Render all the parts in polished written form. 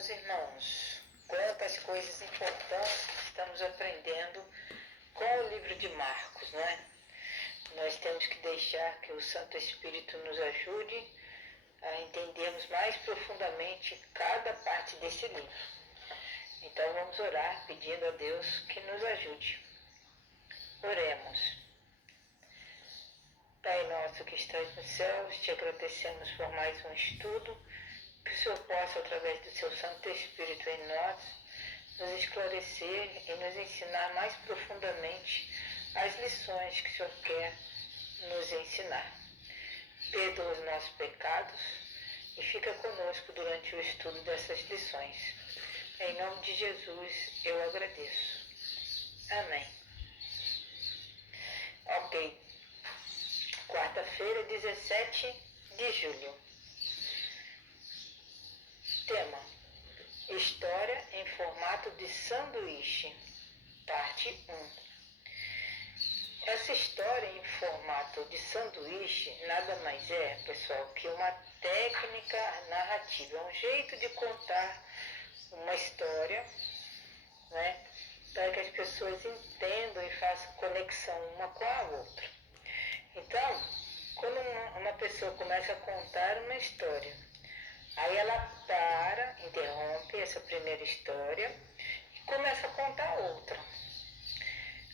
meus irmãos, quantas coisas importantes estamos aprendendo com o livro de Marcos, não é? Nós temos que deixar que o Santo Espírito nos ajude a entendermos mais profundamente cada parte desse livro. Então vamos orar pedindo a Deus que nos ajude. Oremos. Pai nosso que estás nos céus, te agradecemos por mais um estudo, que o Senhor possa, através do seu Santo Espírito em nós, nos esclarecer e nos ensinar mais profundamente as lições que o Senhor quer nos ensinar. Perdoa os nossos pecados e fica conosco durante o estudo dessas lições. Em nome de Jesus eu agradeço. Amém. Ok. Quarta-feira, 17 de julho. Tema: História em formato de sanduíche, parte 1. Essa história em formato de sanduíche nada mais é, pessoal, que uma técnica narrativa, um jeito de contar uma história, né, para que as pessoas entendam e façam conexão uma com a outra. Então, quando uma pessoa começa a contar uma história, aí ela interrompe essa primeira história e começa a contar outra.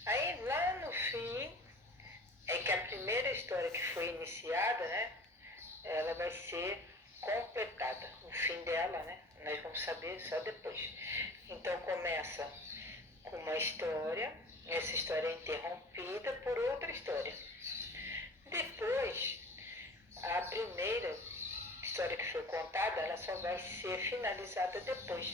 Aí lá no fim, é que a primeira história que foi iniciada, né, ela vai ser completada. O fim dela, né, nós vamos saber só depois. Então começa com uma história, essa história é interrompida por outra história. Depois, a primeira história que foi contada, ela só vai ser finalizada depois.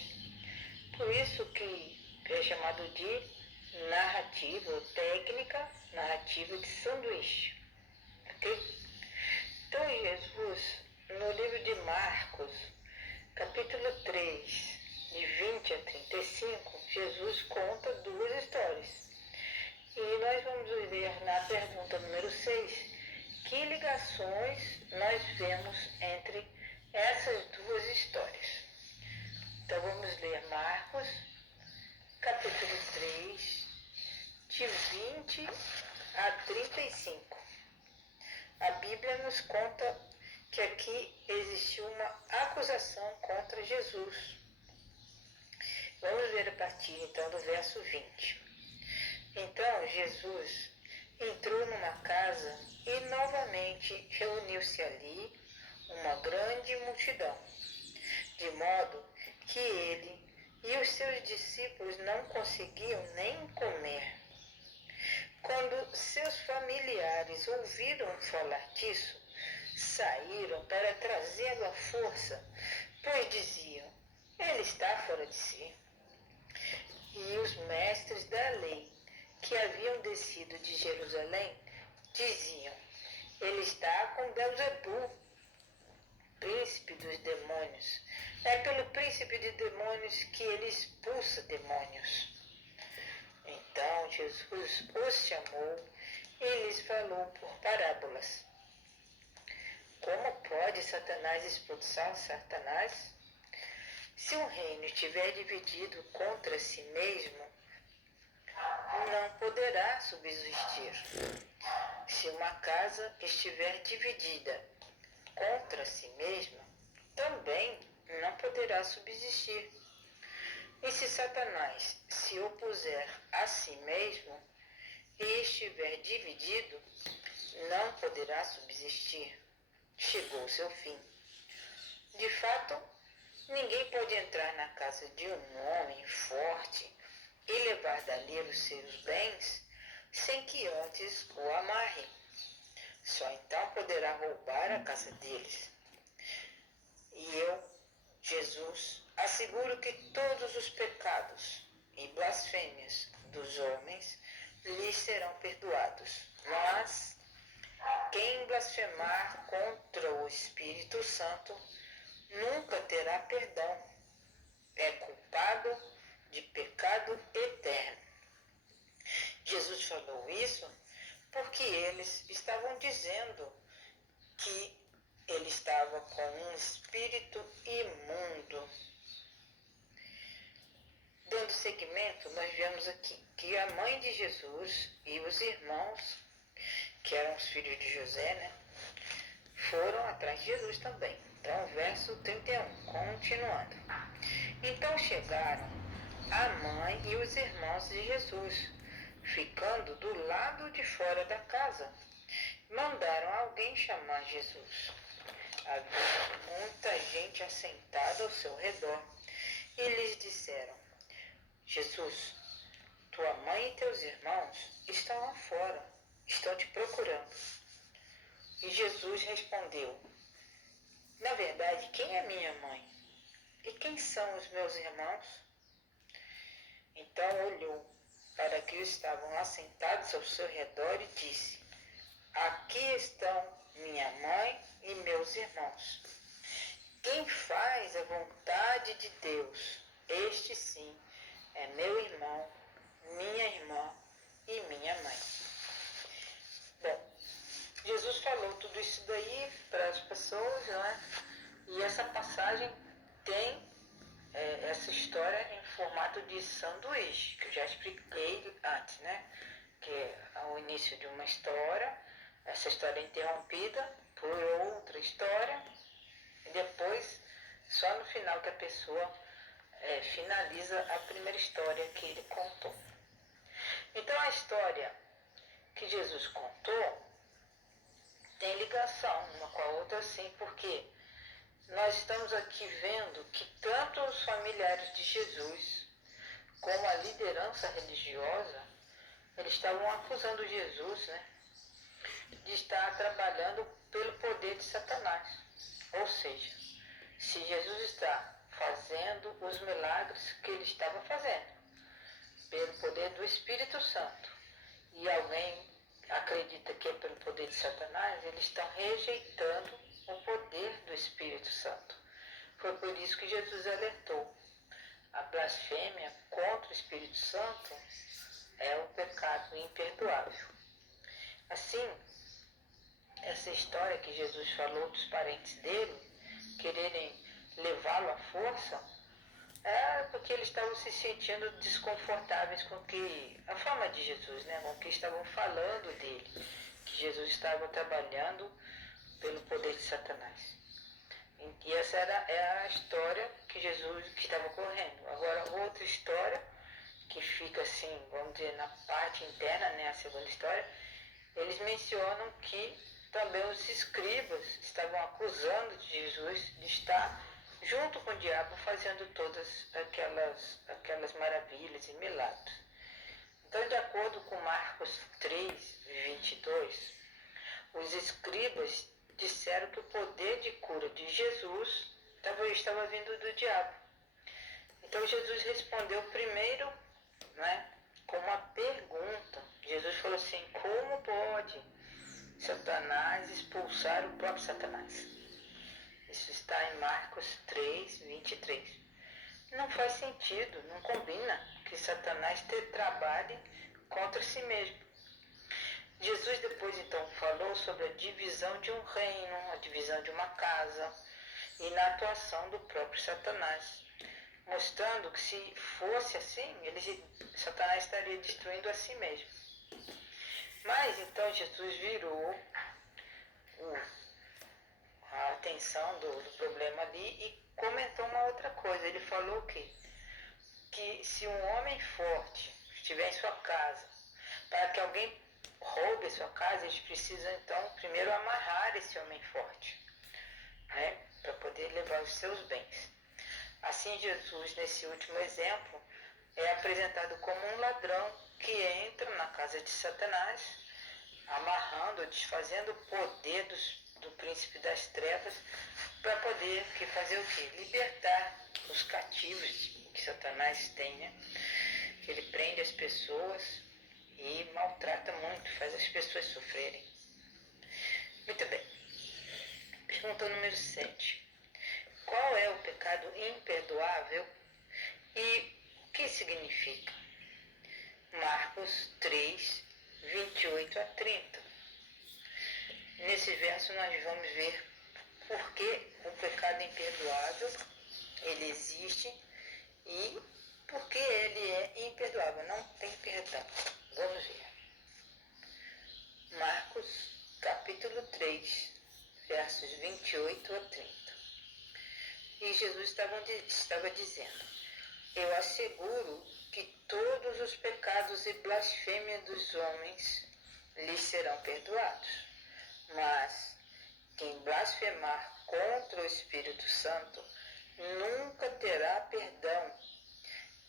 Por isso que é chamado de narrativa, ou técnica narrativa de sanduíche. Ok? Então Jesus, no livro de Marcos, capítulo 3, de 20 a 35, Jesus conta duas histórias. E nós vamos ler na pergunta número 6, que ligações nós vemos entre essas duas histórias. Então vamos ler Marcos, capítulo 3, de 20 a 35. A Bíblia nos conta que aqui existiu uma acusação contra Jesus. Vamos ver a partir então do verso 20. Então Jesus entrou numa casa e novamente reuniu-se ali uma grande multidão, de modo que ele e os seus discípulos não conseguiam nem comer. Quando seus familiares ouviram falar disso, saíram para trazê-lo à força, pois diziam: ele está fora de si. E os mestres da lei, que haviam descido de Jerusalém, diziam: ele está com Belzebu, príncipe dos demônios. É pelo príncipe de demônios que ele expulsa demônios. Então Jesus os chamou e lhes falou por parábolas. Como pode Satanás expulsar Satanás? Se um reino estiver dividido contra si mesmo, não poderá subsistir. Se uma casa estiver dividida contra si mesma, também não poderá subsistir. E se Satanás se opuser a si mesmo e estiver dividido, não poderá subsistir. Chegou o seu fim. De fato, ninguém pode entrar na casa de um homem forte e levar dali os seus bens sem que antes o amarre. Só então poderá roubar a casa deles. E eu, Jesus, asseguro que todos os pecados e blasfêmias dos homens lhes serão perdoados. Mas quem blasfemar contra o Espírito Santo nunca terá perdão. É culpado de pecado eterno. Jesus falou isso porque eles estavam dizendo que ele estava com um espírito imundo. dando seguimento, nós vemos aqui que a mãe de Jesus e os irmãos, que eram os filhos de José, né, foram atrás de Jesus também. Então, verso 31, continuando. Então chegaram a mãe e os irmãos de Jesus, ficando do lado de fora da casa. Mandaram alguém chamar Jesus. Havia muita gente assentada ao seu redor e lhes disseram: Jesus, tua mãe e teus irmãos estão lá fora, estão te procurando. E Jesus respondeu: na verdade, quem é minha mãe? E quem são os meus irmãos? Então olhou para que estavam assentados ao seu redor e disse: aqui estão minha mãe e meus irmãos. Quem faz a vontade de Deus, este sim é meu irmão, minha irmã e minha mãe. Bom, Jesus falou tudo isso daí para as pessoas, né? E essa passagem tem essa história em formato de sanduíche, que eu já expliquei antes, né? Que é o início de uma história, essa história é interrompida por outra história, e depois, só no final que a pessoa finaliza a primeira história que ele contou. Então a história que Jesus contou tem ligação uma com a outra, sim, porque nós estamos aqui vendo que tanto os familiares de Jesus como a liderança religiosa, eles estavam acusando Jesus, né, de estar trabalhando pelo poder de Satanás. Ou seja, se Jesus está fazendo os milagres que ele estava fazendo pelo poder do Espírito Santo e alguém acredita que é pelo poder de Satanás, eles estão rejeitando o poder do Espírito Santo. Foi por isso que Jesus alertou: a blasfêmia contra o Espírito Santo é um pecado imperdoável. Assim, essa história que Jesus falou dos parentes dele quererem levá-lo à força, é porque eles estavam se sentindo desconfortáveis com a fama de Jesus, né? Com o que estavam falando dele, que Jesus estava trabalhando pelo poder de Satanás. E essa é a história que Jesus que estava correndo. Agora, outra história que fica assim, vamos dizer, na parte interna, né? A segunda história, eles mencionam que também os escribas estavam acusando de Jesus de estar junto com o diabo fazendo todas aquelas maravilhas e milagres. Então, de acordo com Marcos 3, 22, os escribas disseram que o poder de cura de Jesus estava vindo do diabo. Então Jesus respondeu primeiro, né, com uma pergunta. Jesus falou assim: como pode Satanás expulsar o próprio Satanás? Isso está em Marcos 3, 23. Não faz sentido, não combina que Satanás trabalhe contra si mesmo. Jesus depois então falou sobre a divisão de um reino, a divisão de uma casa e na atuação do próprio Satanás, mostrando que se fosse assim, Satanás estaria destruindo a si mesmo. Mas então Jesus virou a atenção do problema ali e comentou uma outra coisa. Ele falou o quê? Que se um homem forte estiver em sua casa, para que alguém roube a sua casa, eles precisam então primeiro amarrar esse homem forte, né, para poder levar os seus bens. Assim, Jesus, nesse último exemplo, é apresentado como um ladrão que entra na casa de Satanás, amarrando, desfazendo o poder do príncipe das trevas, para poder fazer o quê? Libertar os cativos que Satanás tenha. Ele prende as pessoas e maltrata muito, faz as pessoas sofrerem. Muito bem. Pergunta número 7. Qual é o pecado imperdoável e o que significa? Marcos 3, 28 a 30. Nesse verso nós vamos ver por que o pecado imperdoável ele existe e porque ele é imperdoável, não tem perdão. Vamos ver. Marcos, capítulo 3, versos 28 a 30. E Jesus estava dizendo: eu asseguro que todos os pecados e blasfêmias dos homens lhes serão perdoados, mas quem blasfemar contra o Espírito Santo nunca terá perdão.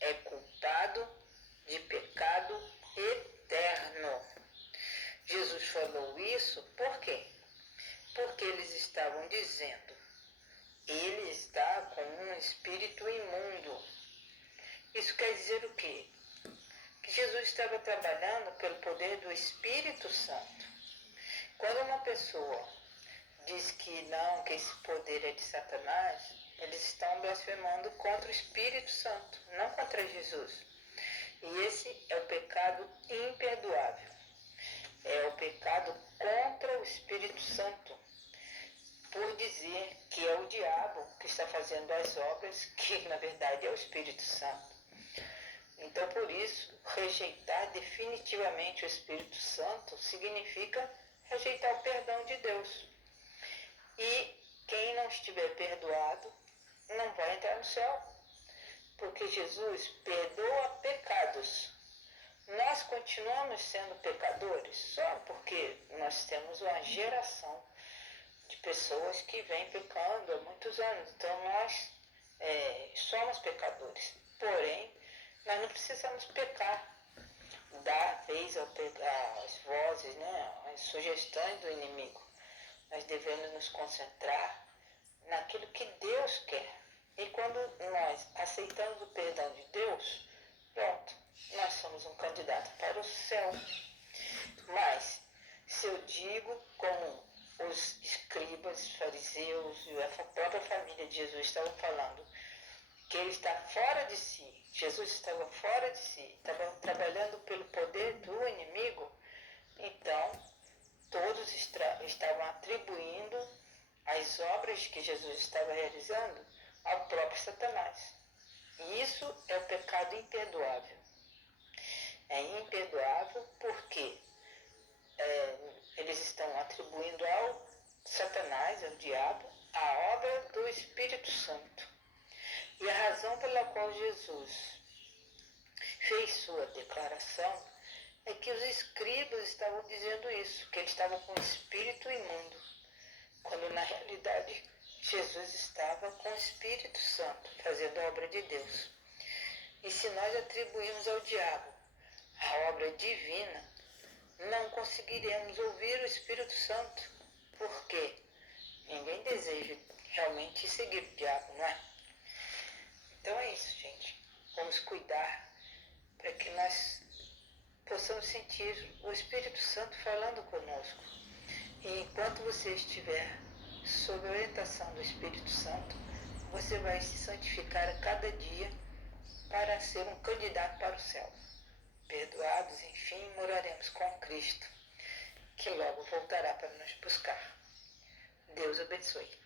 É culpado de pecado eterno. Jesus falou isso por quê? Porque eles estavam dizendo: ele está com um espírito imundo. Isso quer dizer o quê? Que Jesus estava trabalhando pelo poder do Espírito Santo. Quando uma pessoa diz que não, que esse poder é de Satanás, eles estão blasfemando contra o Espírito Santo, não contra Jesus. E esse é o pecado imperdoável. É o pecado contra o Espírito Santo, por dizer que é o diabo que está fazendo as obras, que na verdade é o Espírito Santo. Então, por isso, rejeitar definitivamente o Espírito Santo significa rejeitar o perdão de Deus. E quem não estiver perdoado não vai entrar no céu, porque Jesus perdoa pecados. Nós continuamos sendo pecadores só porque nós temos uma geração de pessoas que vêm pecando há muitos anos. Então nós somos pecadores. Porém, nós não precisamos pecar, dar vez às vozes, né, às sugestões do inimigo. Nós devemos nos concentrar naquilo que Deus quer. E quando nós aceitamos o perdão de Deus, pronto, nós somos um candidato para o céu. Mas, se eu digo como os escribas, fariseus e a própria família de Jesus estavam falando, que ele está fora de si, Jesus estava fora de si, estava trabalhando pelo poder do inimigo, então todos estavam atribuindo as obras que Jesus estava realizando ao próprio Satanás. E isso é o pecado imperdoável. É imperdoável porque eles estão atribuindo ao Satanás, ao diabo, a obra do Espírito Santo. E a razão pela qual Jesus fez sua declaração é que os escribas estavam dizendo isso, que eles estavam com o espírito imundo, quando na realidade Jesus estava com o Espírito Santo, fazendo a obra de Deus. E se nós atribuirmos ao diabo a obra divina, não conseguiremos ouvir o Espírito Santo, porque ninguém deseja realmente seguir o diabo, não é? Então é isso, gente. Vamos cuidar para que nós possamos sentir o Espírito Santo falando conosco. E enquanto você estiver sob a orientação do Espírito Santo, você vai se santificar a cada dia para ser um candidato para o céu. Perdoados, enfim, moraremos com Cristo, que logo voltará para nos buscar. Deus abençoe.